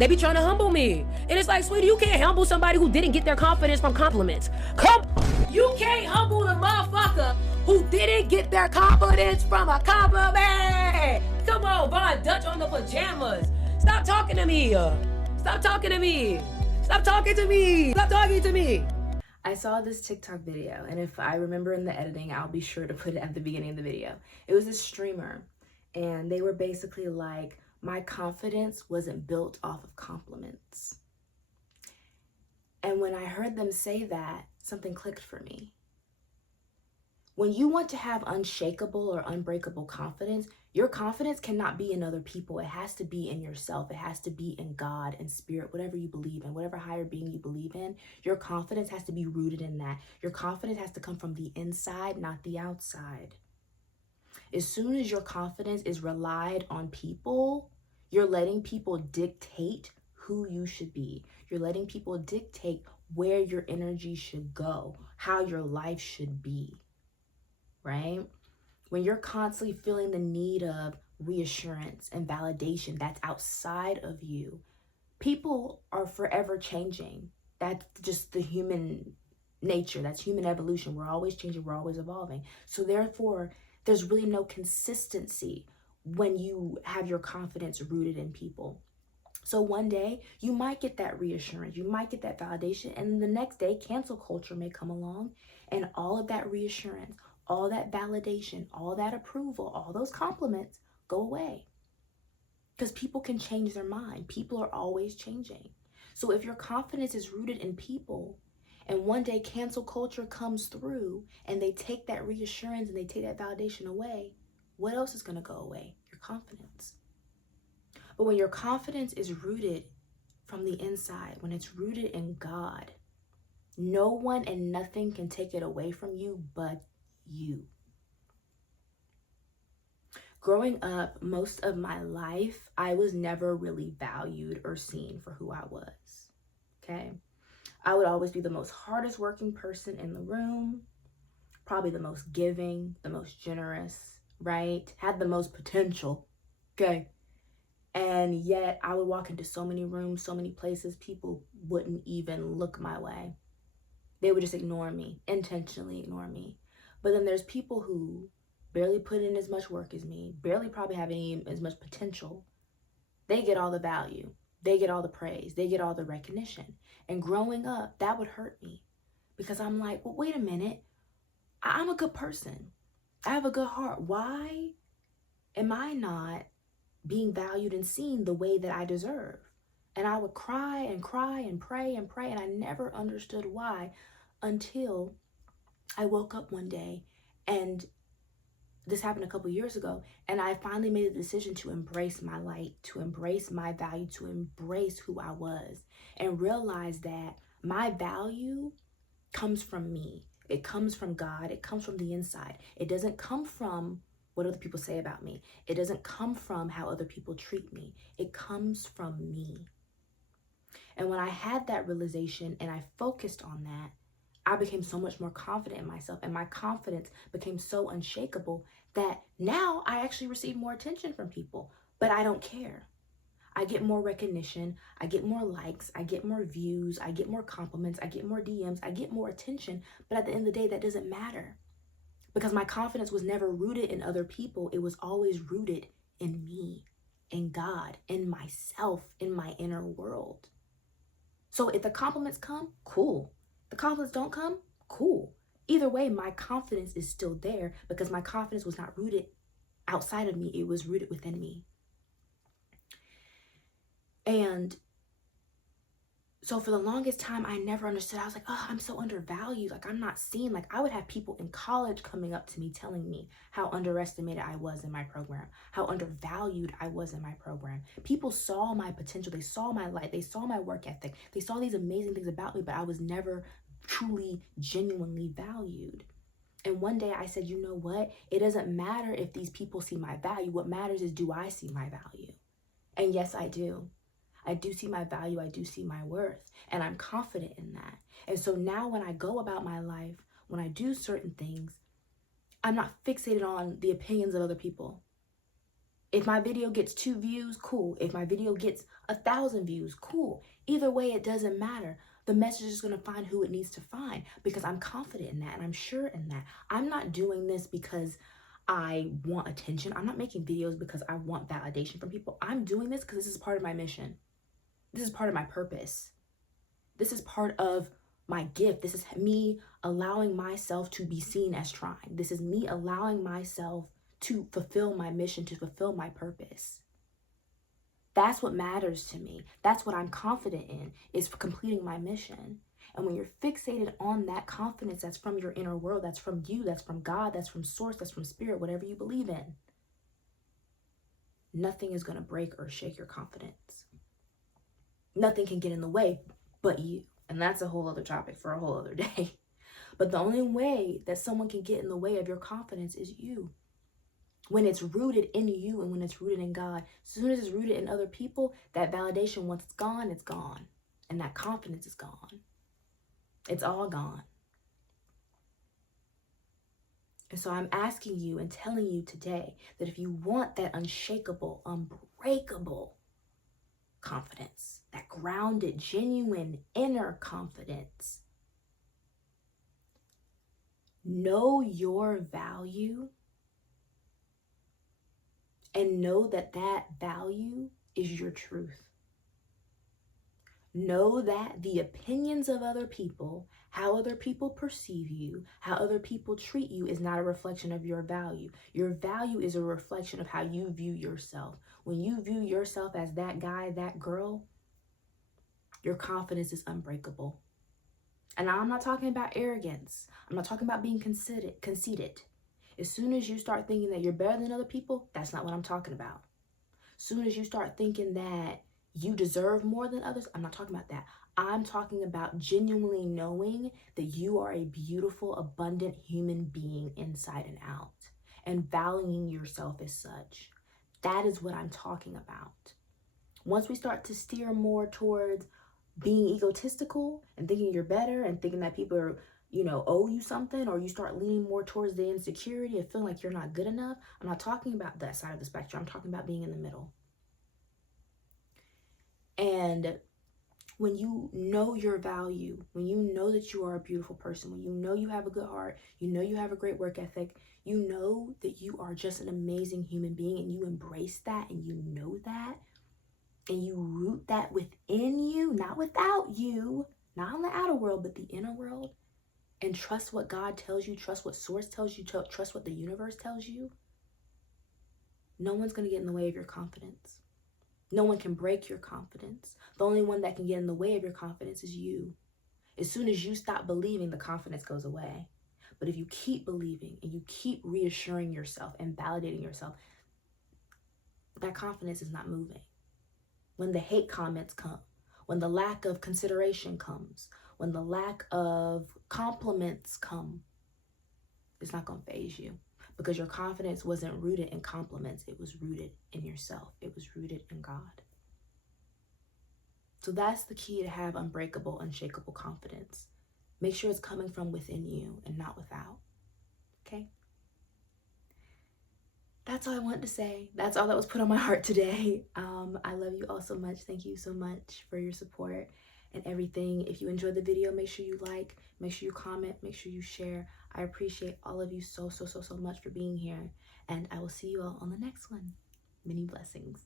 They be trying to humble me. And it's like, sweetie, you can't humble somebody who didn't get their confidence from compliments. You can't humble the motherfucker who didn't get their confidence from a compliment. Come on, Von Dutch on the pajamas. Stop talking to me. Stop talking to me. Stop talking to me. Stop talking to me. I saw this TikTok video, and if I remember in the editing, I'll be sure to put it at the beginning of the video. It was this streamer, and they were basically like, my confidence wasn't built off of compliments. And when I heard them say that, something clicked for me. When you want to have unshakable or unbreakable confidence, your confidence cannot be in other people. It has to be in yourself. It has to be in God and spirit, whatever you believe in, whatever higher being you believe in. Your confidence has to be rooted in that. Your confidence has to come from the inside, not the outside. As soon as your confidence is relied on people, you're letting people dictate who you should be. You're letting people dictate where your energy should go, how your life should be, right? When you're constantly feeling the need of reassurance and validation that's outside of you, people are forever changing. That's just the human nature. That's human evolution. We're always changing. We're always evolving. So therefore, there's really no consistency when you have your confidence rooted in people. So one day you might get that reassurance, you might get that validation, and the next day cancel culture may come along, and all of that reassurance, all that validation, all that approval, all those compliments go away. Because people can change their mind. People are always changing. So if your confidence is rooted in people, and one day cancel culture comes through and they take that reassurance and they take that validation away, what else is going to go away? Your confidence. But when your confidence is rooted from the inside, when it's rooted in God, no one and nothing can take it away from you but you. Growing up, most of my life, I was never really valued or seen for who I was, okay? I would always be the most hardest working person in the room, probably the most giving, the most generous, right? Had the most potential, okay? And yet I would walk into so many rooms, so many places, people wouldn't even look my way. They would just ignore me, intentionally ignore me. But then there's people who barely put in as much work as me, barely probably have any as much potential. They get all the value. They get all the praise. They get all the recognition. And growing up, that would hurt me because I'm like, well, wait a minute. I'm a good person. I have a good heart. Why am I not being valued and seen the way that I deserve? And I would cry and cry and pray, and I never understood why until I woke up one day, and this happened a couple years ago, and I finally made a decision to embrace my light, to embrace my value, to embrace who I was, and realize that my value comes from me. It comes from God. It comes from the inside. It doesn't come from what other people say about me. It doesn't come from how other people treat me. It comes from me. And when I had that realization and I focused on that, I became so much more confident in myself, and my confidence became so unshakable that now I actually receive more attention from people, but I don't care. I get more recognition, I get more likes, I get more views, I get more compliments, I get more DMs, I get more attention, but at the end of the day, that doesn't matter because my confidence was never rooted in other people. It was always rooted in me, in God, in myself, in my inner world. So if the compliments come, cool. The compliments don't come, cool. Either way, my confidence is still there because my confidence was not rooted outside of me. It was rooted within me. And so for the longest time, I never understood. I was like, oh, I'm so undervalued. Like, I'm not seen. Like, I would have people in college coming up to me telling me how underestimated I was in my program, how undervalued I was in my program. People saw my potential. They saw my light. They saw my work ethic. They saw these amazing things about me, but I was never truly, genuinely valued. And one day I said, you know what? It doesn't matter if these people see my value. What matters is, do I see my value? And yes, I do. I do see my value. I do see my worth. And I'm confident in that. And so now when I go about my life, when I do certain things, I'm not fixated on the opinions of other people. If my video gets 2 views, cool. If my video gets 1,000 views, cool. Either way, it doesn't matter. The message is going to find who it needs to find because I'm confident in that and I'm sure in that. I'm not doing this because I want attention. I'm not making videos because I want validation from people. I'm doing this because this is part of my mission. This is part of my purpose. This is part of my gift. This is me allowing myself to be seen as trying. This is me allowing myself to fulfill my mission, to fulfill my purpose. That's what matters to me. That's what I'm confident in, is for completing my mission. And when you're fixated on that confidence that's from your inner world, that's from you, that's from God, that's from source, that's from spirit, whatever you believe in, nothing is going to break or shake your confidence. Nothing can get in the way but you. And that's a whole other topic for a whole other day. But the only way that someone can get in the way of your confidence is you. When it's rooted in you and when it's rooted in God. As soon as it's rooted in other people, that validation, once it's gone, it's gone. And that confidence is gone. It's all gone. And so I'm asking you and telling you today that if you want that unshakable, unbreakable confidence, that grounded, genuine inner confidence, know your value and know that that value is your truth. Know that the opinions of other people, how other people perceive you, how other people treat you is not a reflection of your value. Your value is a reflection of how you view yourself. When you view yourself as that guy, that girl, your confidence is unbreakable. And I'm not talking about arrogance. I'm not talking about being conceited. As soon as you start thinking that you're better than other people, that's not what I'm talking about. As soon as you start thinking that you deserve more than others, I'm not talking about that. I'm talking about genuinely knowing that you are a beautiful, abundant human being inside and out, and valuing yourself as such. That is what I'm talking about. Once we start to steer more towards being egotistical and thinking you're better and thinking that people are, owe you something, or you start leaning more towards the insecurity of feeling like you're not good enough, I'm not talking about that side of the spectrum. I'm talking about being in the middle. And when you know your value, when you know that you are a beautiful person, when you know you have a good heart, you know you have a great work ethic, you know that you are just an amazing human being, and you embrace that and you know that, and you root that within you, not without you, not in the outer world, but the inner world, and trust what God tells you, trust what source tells you, trust what the universe tells you, no one's going to get in the way of your confidence. No one can break your confidence. The only one that can get in the way of your confidence is you. As soon as you stop believing, the confidence goes away. But if you keep believing and you keep reassuring yourself and validating yourself, that confidence is not moving. When the hate comments come, when the lack of consideration comes, when the lack of compliments come, it's not going to faze you. Because your confidence wasn't rooted in compliments. It was rooted in yourself. It was rooted in God. So that's the key to have unbreakable, unshakable confidence. Make sure it's coming from within you and not without. Okay? That's all I wanted to say. That's all that was put on my heart today. I love you all so much. Thank you so much for your support and everything. If you enjoyed the video, make sure you like, make sure you comment, make sure you share. I appreciate all of you so much for being here. And I will see you all on the next one. Many blessings.